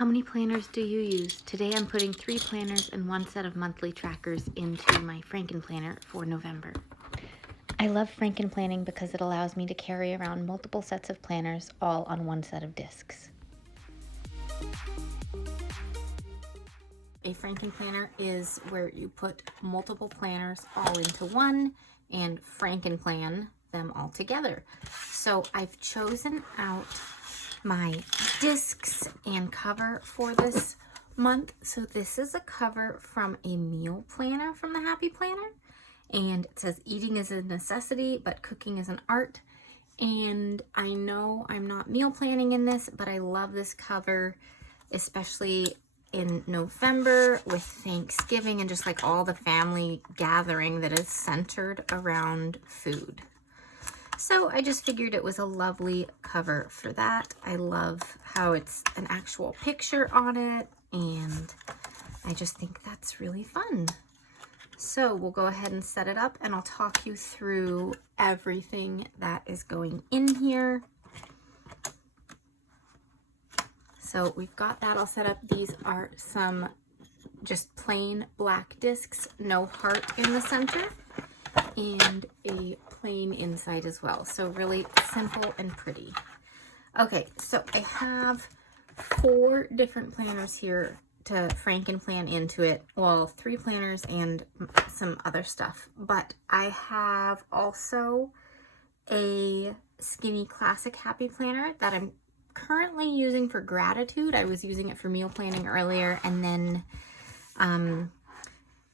How many planners do you use? Today I'm putting 3 planners and 1 set of monthly trackers into my Frankenplanner for November. I love Frankenplanning because it allows me to carry around multiple sets of planners all on 1 set of discs. A Frankenplanner is where you put multiple planners all into one and Frankenplan them all together. So I've chosen out my discs and cover for this month. So this is a cover from a meal planner from the Happy Planner, and it says eating is a necessity but cooking is an art. And I know I'm not meal planning in this, but I love this cover, especially in November with Thanksgiving and just like all the family gathering that is centered around food. So I just figured it was a lovely cover for that. I love how it's an actual picture on it, and I just think that's really fun. So we'll go ahead and set it up, and I'll talk you through everything that is going in here. So we've got that all set up. These are some just plain black discs, no heart in the center, and a plain inside as well. So really simple and pretty. Okay, so I have 4 different planners here to Frankenplan into it. Well, 3 planners and some other stuff. But I have also a Skinny Classic Happy Planner that I'm currently using for gratitude. I was using it for meal planning earlier, and then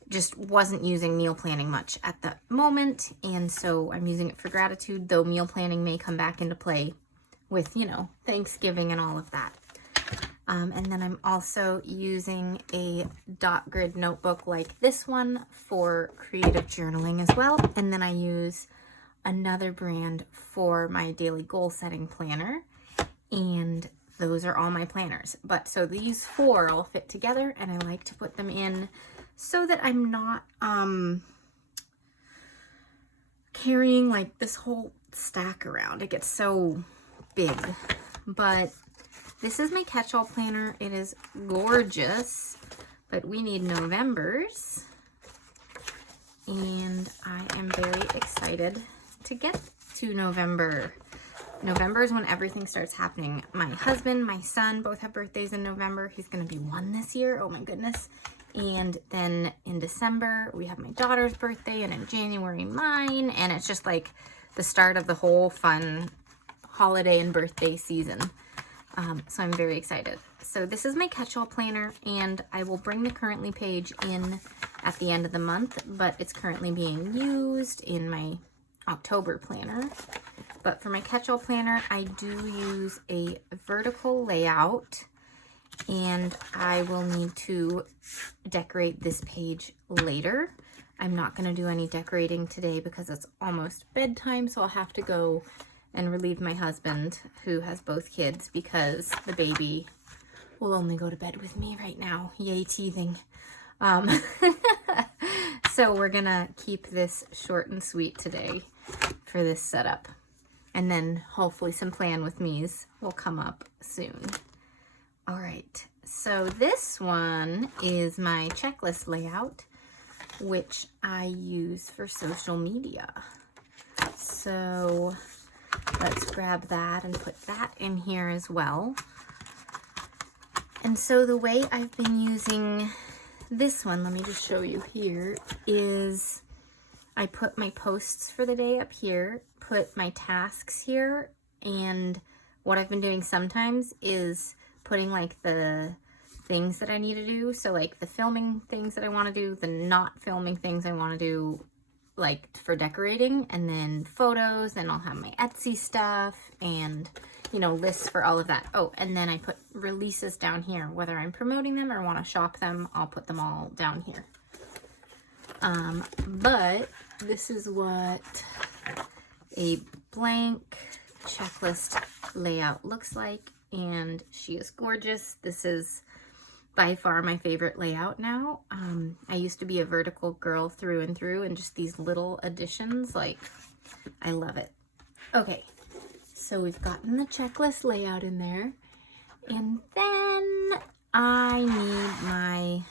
just wasn't using meal planning much at the moment, and so I'm using it for gratitude, though meal planning may come back into play with, you know, Thanksgiving and all of that. And then I'm also using a dot grid notebook like this one for creative journaling as well, and then I use another brand for my daily goal setting planner, and those are all my planners. But so these 4 all fit together, and I like to put them in so that I'm not carrying like this whole stack around. It gets so big. But this is my catch-all planner. It is gorgeous, but we need November's, and I am very excited to get to November. November is when everything starts happening. My husband, my son, both have birthdays in November. He's going to be 1 this year. Oh my goodness. And then in December, we have my daughter's birthday, and in January, mine. And it's just like the start of the whole fun holiday and birthday season. So I'm very excited. So this is my catch-all planner, and I will bring the currently page in at the end of the month, but it's currently being used in my October planner. But for my catch-all planner, I do use a vertical layout, and I will need to decorate this page later. I'm not going to do any decorating today because it's almost bedtime, so I'll have to go and relieve my husband, who has both kids, because the baby will only go to bed with me right now. Yay, teething. So we're going to keep this short and sweet today for this setup. And then hopefully some plan with me's will come up soon. All right, so this one is my checklist layout, which I use for social media. So let's grab that and put that in here as well. And so the way I've been using this one, let me just show you here, is I put my posts for the day up here, put my tasks here, and what I've been doing sometimes is putting like the things that I need to do. So like the filming things that I want to do, the not filming things I want to do, like for decorating, and then photos, and I'll have my Etsy stuff and, you know, lists for all of that. Oh, and then I put releases down here, whether I'm promoting them or want to shop them, I'll put them all down here. But this is what a blank checklist layout looks like, and she is gorgeous. This is by far my favorite layout now. I used to be a vertical girl through and through, and just these little additions, like, I love it. Okay, so we've gotten the checklist layout in there, and then I need my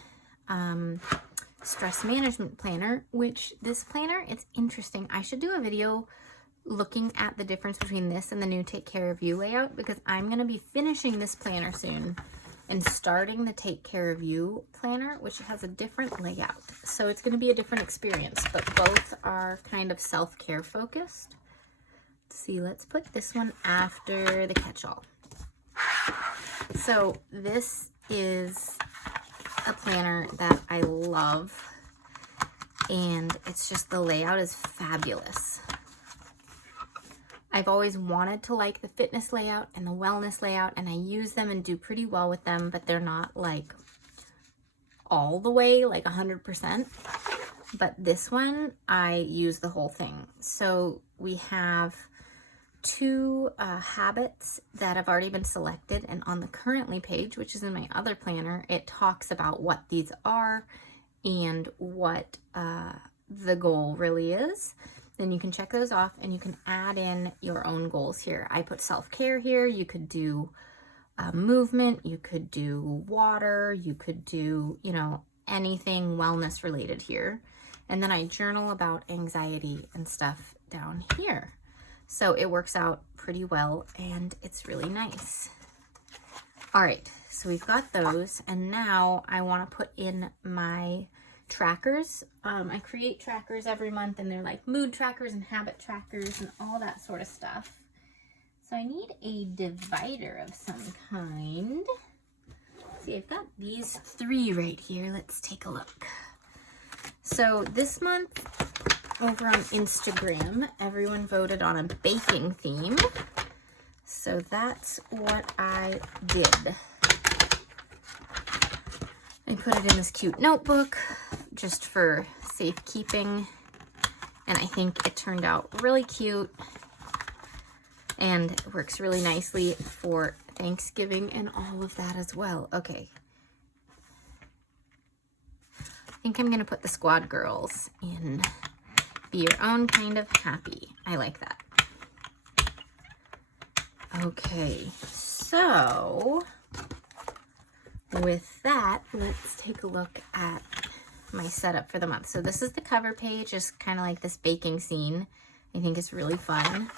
stress management planner, which this planner, it's interesting. I should do a video looking at the difference between this and the new Take Care of You layout, because I'm going to be finishing this planner soon and starting the Take Care of You planner, which has a different layout. So it's going to be a different experience, but both are kind of self-care focused. Let's see, let's put this one after the catch-all. So this is a planner that I love, and it's just, the layout is fabulous. I've always wanted to like the fitness layout and the wellness layout, and I use them and do pretty well with them, but they're not like all the way, like 100%. But this one, I use the whole thing. So we have 2 habits that have already been selected, and on the currently page, which is in my other planner, it talks about what these are and what the goal really is. Then you can check those off and you can add in your own goals here. I put self-care here. You could do movement, you could do water, you could do, you know, anything wellness related here. And then I journal about anxiety and stuff down here. So it works out pretty well and it's really nice. All right, so we've got those, and now I want to put in my trackers. I create trackers every month, and they're like mood trackers and habit trackers and all that sort of stuff. So I need a divider of some kind. Let's see, I've got these 3 right here. Let's take a look. So this month over on Instagram, everyone voted on a baking theme. So that's what I did. I put it in this cute notebook just for safekeeping, and I think it turned out really cute and it works really nicely for Thanksgiving and all of that as well. Okay. I think I'm gonna put the squad girls in Be Your Own Kind of Happy. I like that. Okay, so with that, let's take a look at my setup for the month. So this is the cover page, just kind of like this baking scene. I think it's really fun.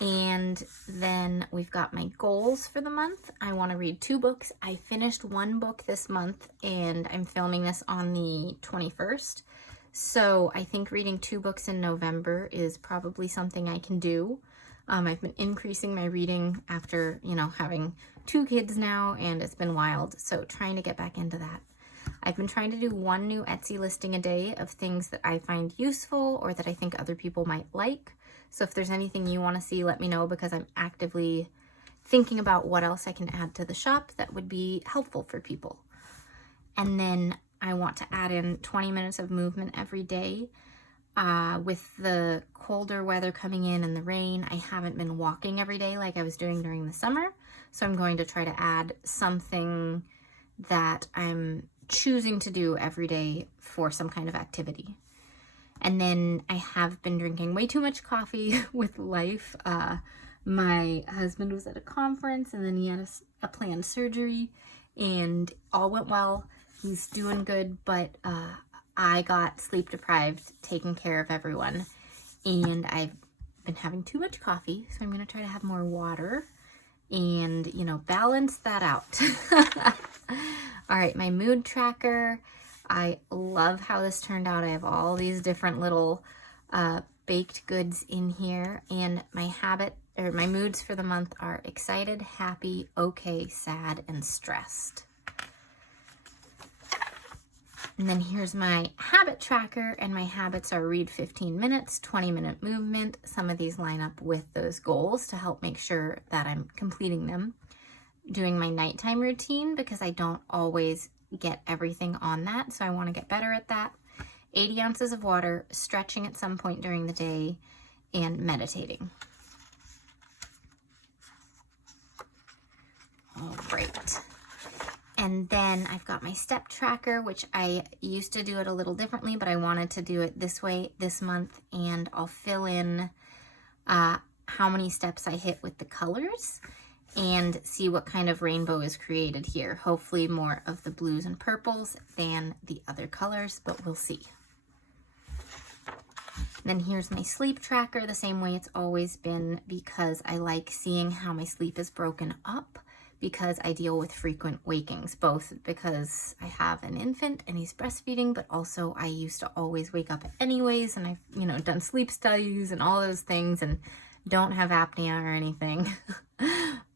And then we've got my goals for the month. I want to read 2 books. I finished 1 book this month, and I'm filming this on the 21st. So I think reading 2 books in November is probably something I can do. I've been increasing my reading after, you know, having 2 kids now, and it's been wild. So trying to get back into that. I've been trying to do 1 new Etsy listing a day of things that I find useful or that I think other people might like. So if there's anything you want to see, let me know, because I'm actively thinking about what else I can add to the shop that would be helpful for people. And then I want to add in 20 minutes of movement every day. With the colder weather coming in and the rain, I haven't been walking every day like I was doing during the summer. So I'm going to try to add something that I'm choosing to do every day for some kind of activity. And then I have been drinking way too much coffee with life. My husband was at a conference, and then he had a planned surgery, and all went well. He's doing good, but I got sleep deprived taking care of everyone, and I've been having too much coffee, so I'm going to try to have more water and, you know, balance that out. All right, my mood tracker. I love how this turned out. I have all these different little baked goods in here, and my moods for the month are excited, happy, okay, sad, and stressed. And then here's my habit tracker, and my habits are read 15 minutes, 20-minute movement. Some of these line up with those goals to help make sure that I'm completing them. Doing my nighttime routine, because I don't always get everything on that, so I want to get better at that. 80 ounces of water, stretching at some point during the day, and meditating. All right. And then I've got my step tracker, which I used to do it a little differently, but I wanted to do it this way this month, and I'll fill in how many steps I hit with the colors. and see what kind of rainbow is created here. Hopefully more of the blues and purples than the other colors, but we'll see. Then here's my sleep tracker, the same way it's always been, because I like seeing how my sleep is broken up, because I deal with frequent wakings, both because I have an infant and he's breastfeeding, but also I used to always wake up anyways, and I've, you know, done sleep studies and all those things and don't have apnea or anything.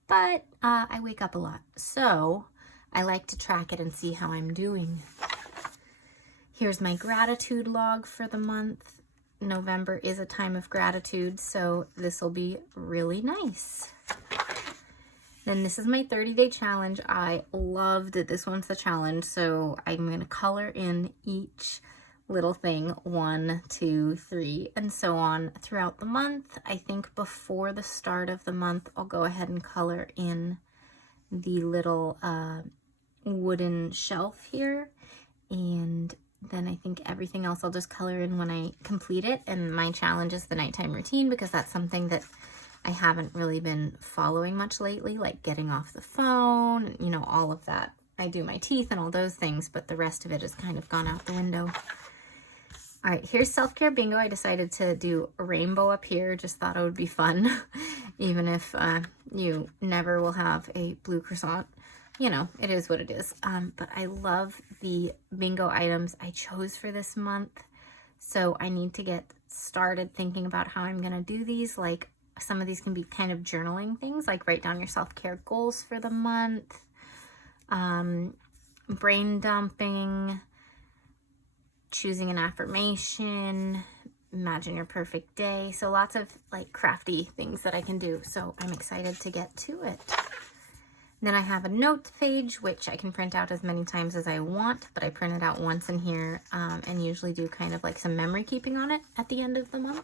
But I wake up a lot, so I like to track it and see how I'm doing. Here's my gratitude log for the month. November is a time of gratitude, so this will be really nice. Then this is my 30-day challenge. I loved it. This one's the challenge, so I'm going to color in each little thing, 1, 2, 3, and so on throughout the month. I think before the start of the month, I'll go ahead and color in the little wooden shelf here, and then I think everything else I'll just color in when I complete it. And my challenge is the nighttime routine, because that's something that I haven't really been following much lately, like getting off the phone, you know, all of that. I do my teeth and all those things, but the rest of it has kind of gone out the window. All right, here's self-care bingo. I decided to do a rainbow up here. Just thought it would be fun, even if you never will have a blue croissant. You know, it is what it is. But I love the bingo items I chose for this month. So I need to get started thinking about how I'm going to do these. Like, some of these can be kind of journaling things, like write down your self-care goals for the month, brain dumping, choosing an affirmation, imagine your perfect day. So lots of like crafty things that I can do. So I'm excited to get to it. Then I have a notes page, which I can print out as many times as I want, but I print it out once in here and usually do kind of like some memory keeping on it at the end of the month.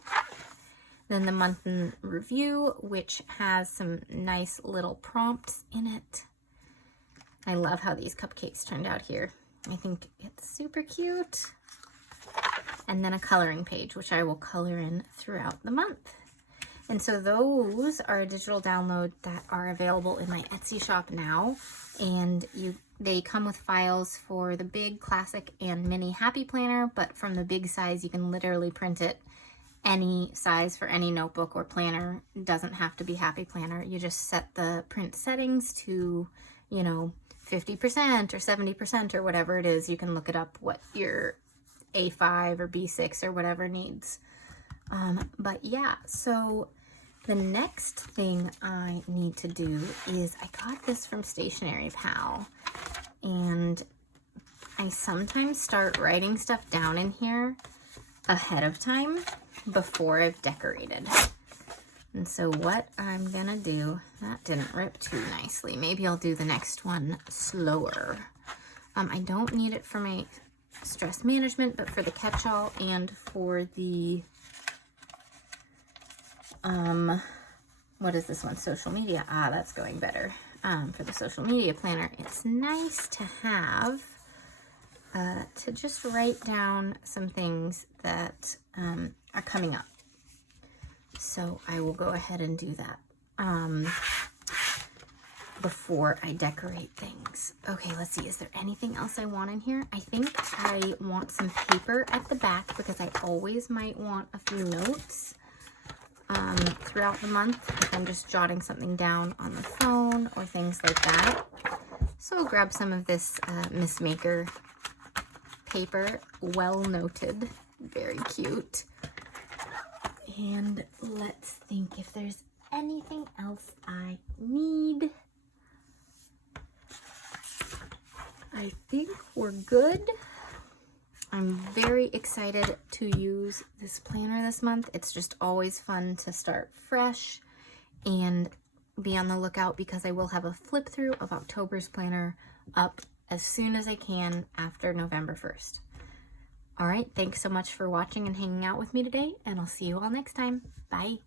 Then the month in review, which has some nice little prompts in it. I love how these cupcakes turned out here. I think it's super cute. And then a coloring page, which I will color in throughout the month. And so those are a digital download that are available in my Etsy shop now. And they come with files for the big, classic, and mini happy planner, but from the big size, you can literally print it any size for any notebook or planner. It doesn't have to be happy planner. You just set the print settings to, you know, 50% or 70% or whatever it is. You can look it up what your A5 or B6 or whatever needs. But yeah, so the next thing I need to do is, I got this from Stationery Pal, and I sometimes start writing stuff down in here ahead of time before I've decorated. And so what I'm gonna do, that didn't rip too nicely. Maybe I'll do the next one slower. I don't need it for my stress management, but for the catch-all and for the, what is this one? Social media. Ah, that's going better. For the social media planner, it's nice to have, to just write down some things that are coming up. So I will go ahead and do that before I decorate things. Okay, let's see. Is there anything else I want in here? I think I want some paper at the back, because I always might want a few notes throughout the month if I'm just jotting something down on the phone or things like that. So I'll grab some of this Miss Maker paper, well noted, very cute. And let's think if there's anything else I need. I think we're good. I'm very excited to use this planner this month. It's just always fun to start fresh, and be on the lookout, because I will have a flip through of October's planner up as soon as I can after November 1st. All right, thanks so much for watching and hanging out with me today, and I'll see you all next time. Bye.